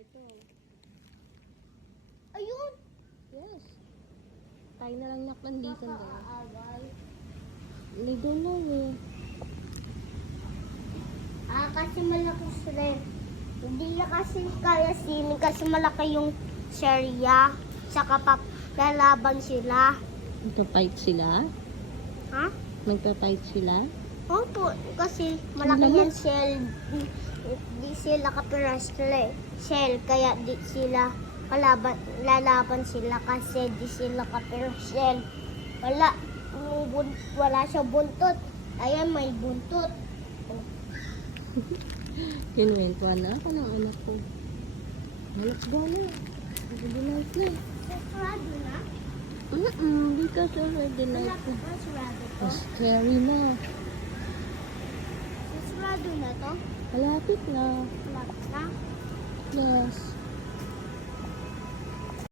ito. Ayun! Yes. Tayo na lang naklandikan doon. Nakakaaway. Ligo lang eh. Kasi malaki sila. Hindi na kasi kaya sini kasi malaki yung serya. Saka lalaban sila. Magpa-fight sila? Ha? Magpa-fight sila? Opo, kasi malaki yan shell. Di sila kapirasle. Shell, kaya di sila lalaban sila kasi di sila kapirasle. Wala siya buntot. Ayan, may buntot. Kinwentuhan na ako ng anak ko. Let's go na. Already night na. Sarado na? Because already night na. Sarado to? Scary na. Sarado na to? Malapit na. Wala na? Yes.